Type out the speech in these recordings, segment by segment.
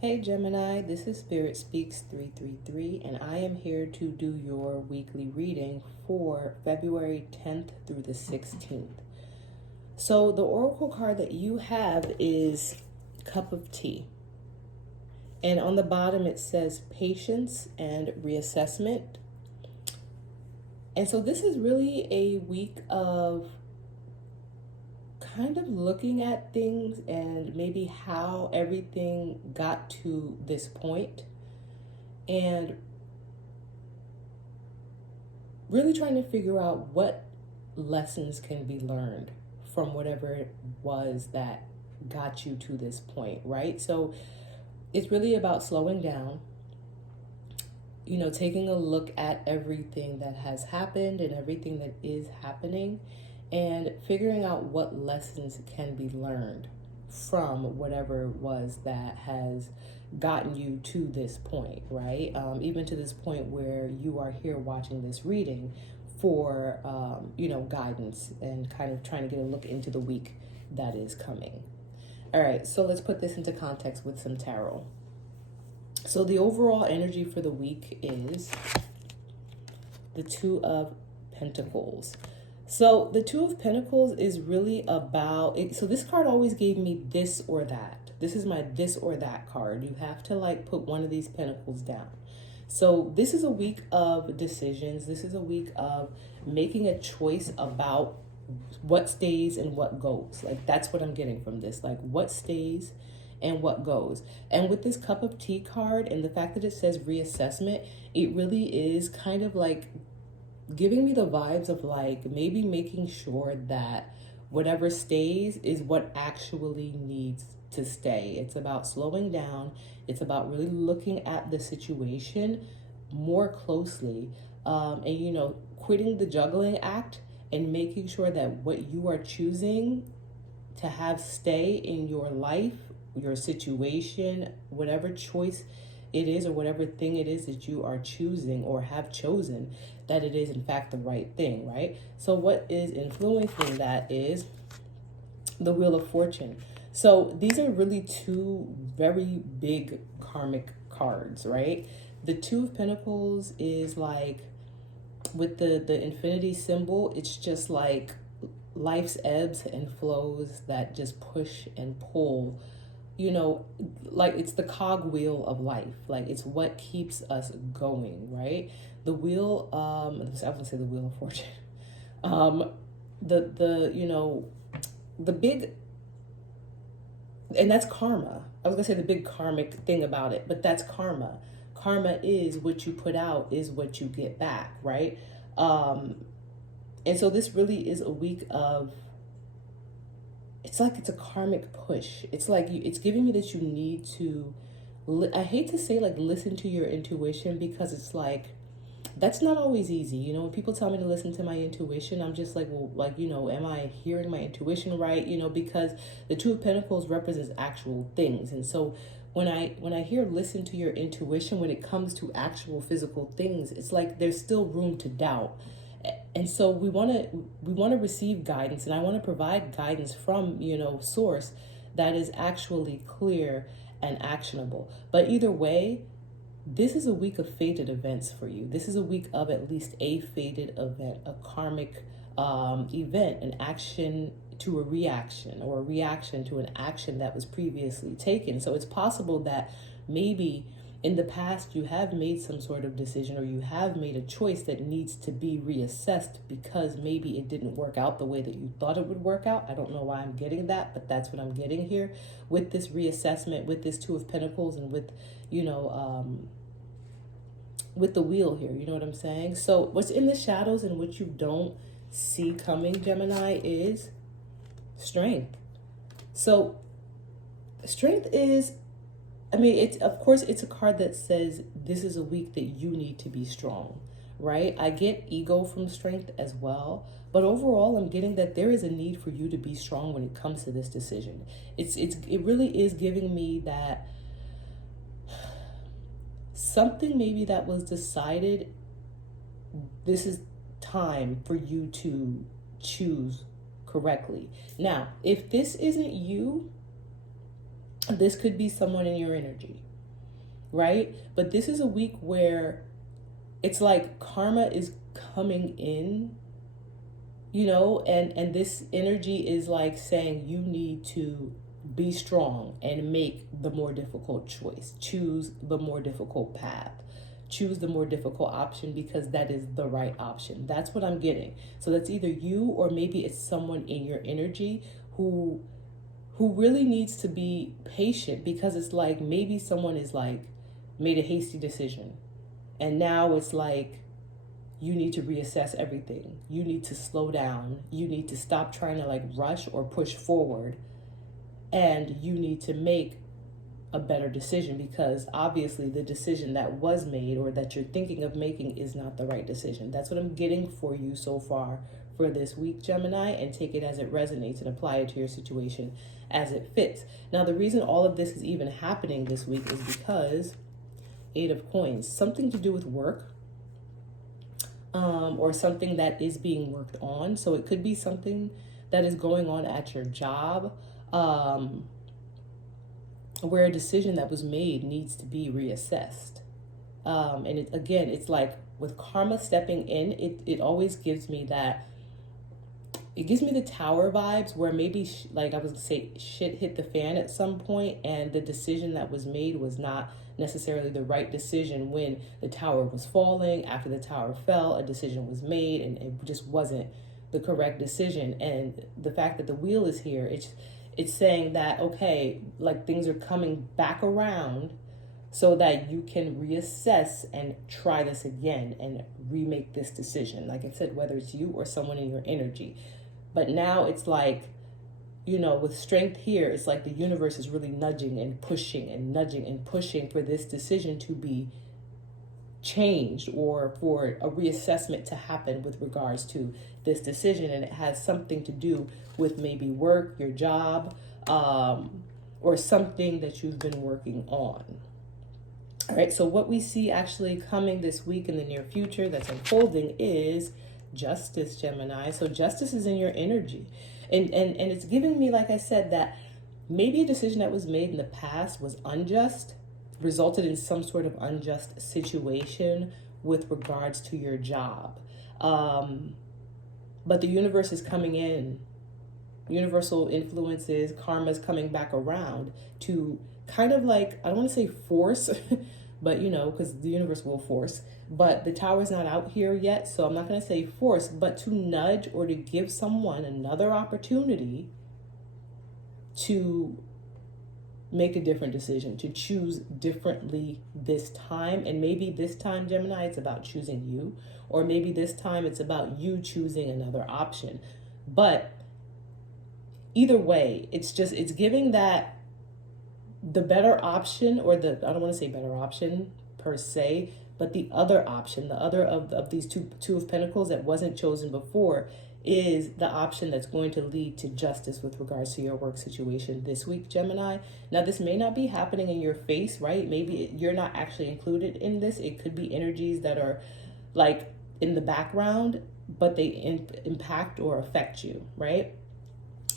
Hey Gemini, this is Spirit Speaks 333, and I am here to do your weekly reading for February 10th through the 16th. So, the oracle card that you have is Cup of Tea. And on the bottom it says patience and reassessment. And so, this is really a week of kind of looking at things and maybe how everything got to this point and really trying to figure out what lessons can be learned from whatever it was that got you to this point, right? So it's really about slowing down, taking a look at everything that has happened and everything that is happening and figuring out what lessons can be learned from whatever it was that has gotten you to this point, right? Even to this point where you are here watching this reading for, guidance and kind of trying to get a look into the week that is coming. All right, so let's put this into context with some tarot. So the overall energy for the week is the Two of Pentacles. So the Two of Pentacles is really about it. So this card always gave me this or that. This is my this or that card. You have to put one of these pentacles down. So this is a week of decisions. This is a week of making a choice about what stays and what goes. That's what I'm getting from this. What stays and what goes. And with this Cup of Tea card and the fact that it says reassessment, it really is kind of giving me the vibes of maybe making sure that whatever stays is what actually needs to stay. It's about slowing down. It's about really looking at the situation more closely and, quitting the juggling act and making sure that what you are choosing to have stay in your life, your situation, whatever choice it is or whatever thing it is that you are choosing or have chosen, that it is in fact the right thing, right? So what is influencing that is the Wheel of Fortune. So these are really two very big karmic cards, right? The Two of Pentacles is with the infinity symbol, it's just life's ebbs and flows that just push and pull, it's the cogwheel of life. It's what keeps us going, right? The wheel, I was gonna say the Wheel of Fortune. The big, and that's karma. I was gonna say the big karmic thing about it, but that's karma. Karma is what you put out is what you get back, right? And so this really is a week of, it's a karmic push. It's giving me that you need to, I hate to say listen to your intuition, because it's that's not always easy. When people tell me to listen to my intuition, I'm just am I hearing my intuition right? Because the Two of Pentacles represents actual things. And so when I hear listen to your intuition, when it comes to actual physical things, it's there's still room to doubt. And so we want to receive guidance, and I want to provide guidance from, source that is actually clear and actionable. But either way, this is a week of fated events for you. This is a week of at least a fated event, a karmic event, an action to a reaction, or a reaction to an action that was previously taken. So it's possible that maybe in the past you have made some sort of decision, or you have made a choice that needs to be reassessed because maybe it didn't work out the way that you thought it would work out. I don't know why I'm getting that, but that's what I'm getting here with this reassessment, with this Two of Pentacles, and with the wheel here. You know what I'm saying? So what's in the shadows and what you don't see coming, Gemini, is strength. So strength is, of course, it's a card that says this is a week that you need to be strong, right? I get ego from strength as well, but overall, I'm getting that there is a need for you to be strong when it comes to this decision. It really is giving me that something maybe that was decided, this is time for you to choose correctly. Now, if this isn't you, this could be someone in your energy, right? But this is a week where it's like karma is coming in, and this energy is like saying you need to be strong and make the more difficult choice, choose the more difficult path, choose the more difficult option, because that is the right option. That's what I'm getting. So that's either you, or maybe it's someone in your energy who really needs to be patient, because it's like maybe someone is like made a hasty decision, and now it's like you need to reassess everything. You need to slow down. You need to stop trying to like rush or push forward. And you need to make a better decision, because obviously the decision that was made or that you're thinking of making is not the right decision. That's what I'm getting for you so far for this week, Gemini, and take it as it resonates and apply it to your situation as it fits. Now, the reason all of this is even happening this week is because Eight of Coins, something to do with work, or something that is being worked on. So it could be something that is going on at your job, where a decision that was made needs to be reassessed. And again, it's like with karma stepping in, it always gives me that, it gives me the tower vibes, where maybe like I would say shit hit the fan at some point, and the decision that was made was not necessarily the right decision. When the tower was falling, after the tower fell, a decision was made and it just wasn't the correct decision. And the fact that the wheel is here, it's saying that, okay, like things are coming back around so that you can reassess and try this again and remake this decision. Like I said, whether it's you or someone in your energy. But now it's like, with strength here, it's like the universe is really nudging and pushing and nudging and pushing for this decision to be changed, or for a reassessment to happen with regards to this decision. And it has something to do with maybe work, your job, or something that you've been working on. All right, so what we see actually coming this week in the near future that's unfolding is justice, Gemini. So justice is in your energy. And it's giving me, like I said, that maybe a decision that was made in the past was unjust, resulted in some sort of unjust situation with regards to your job. But the universe is coming in. Universal influences, karma is coming back around to kind of like, I don't want to say force, but because the universe will force, but the tower's not out here yet, so I'm not going to say force, but to nudge or to give someone another opportunity to make a different decision, to choose differently this time. And maybe this time, Gemini, it's about choosing you, or maybe this time it's about you choosing another option. But either way, it's giving that the better option, or I don't want to say better option per se, but the other option, the other of these two of Pentacles that wasn't chosen before, is the option that's going to lead to justice with regards to your work situation this week, Gemini. Now, this may not be happening in your face, right? Maybe you're not actually included in this. It could be energies that are like in the background, but they impact or affect you, right?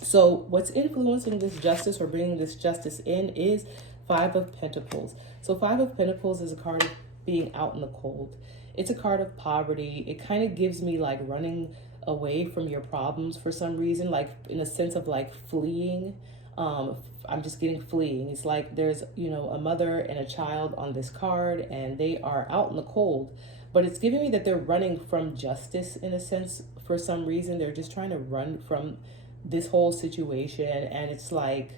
So what's influencing this justice or bringing this justice in is Five of Pentacles. So Five of Pentacles is a card of being out in the cold. It's a card of poverty. It kind of gives me like running away from your problems for some reason, like in a sense of like fleeing. I'm just getting fleeing. It's like there's, a mother and a child on this card, and they are out in the cold. But it's giving me that they're running from justice in a sense for some reason. They're just trying to run from this whole situation, and it's like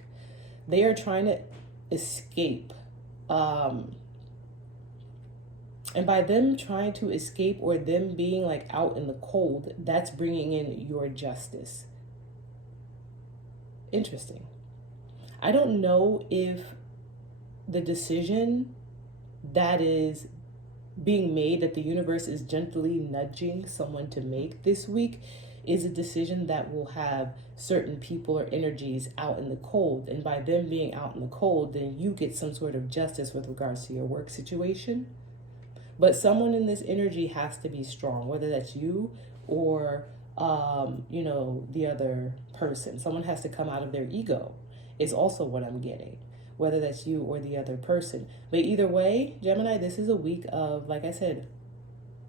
they are trying to escape. And by them trying to escape, or them being like out in the cold, that's bringing in your justice. Interesting. I don't know if the decision that is being made, that the universe is gently nudging someone to make this week, is a decision that will have certain people or energies out in the cold. And by them being out in the cold, then you get some sort of justice with regards to your work situation. But someone in this energy has to be strong, whether that's you or, the other person. Someone has to come out of their ego is also what I'm getting. whether that's you or the other person. But either way, Gemini, this is a week of, like I said,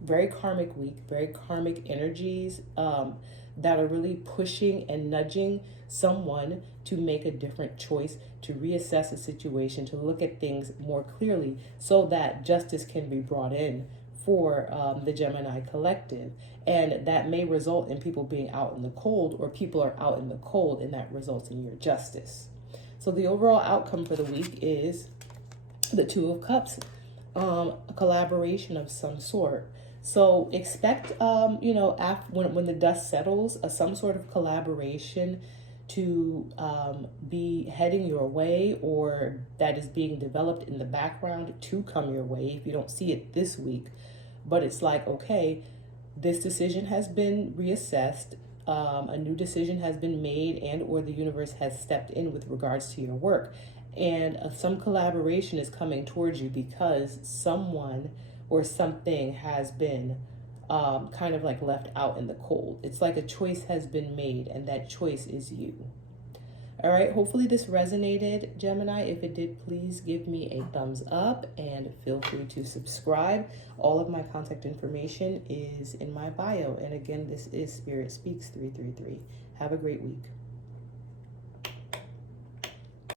very karmic week, very karmic energies that are really pushing and nudging someone to make a different choice, to reassess a situation, to look at things more clearly so that justice can be brought in for the Gemini collective. And that may result in people being out in the cold, or people are out in the cold, and that results in your justice. So the overall outcome for the week is the Two of Cups, a collaboration of some sort. So expect, when the dust settles, some sort of collaboration to be heading your way, or that is being developed in the background to come your way if you don't see it this week. But it's like, okay, this decision has been reassessed, a new decision has been made, and or the universe has stepped in with regards to your work. And some collaboration is coming towards you because someone or something has been kind of like left out in the cold. It's like a choice has been made, and that choice is you. All right, hopefully this resonated, Gemini. If it did, please give me a thumbs up and feel free to subscribe. All of my contact information is in my bio. And again, this is Spirit Speaks 333. Have a great week.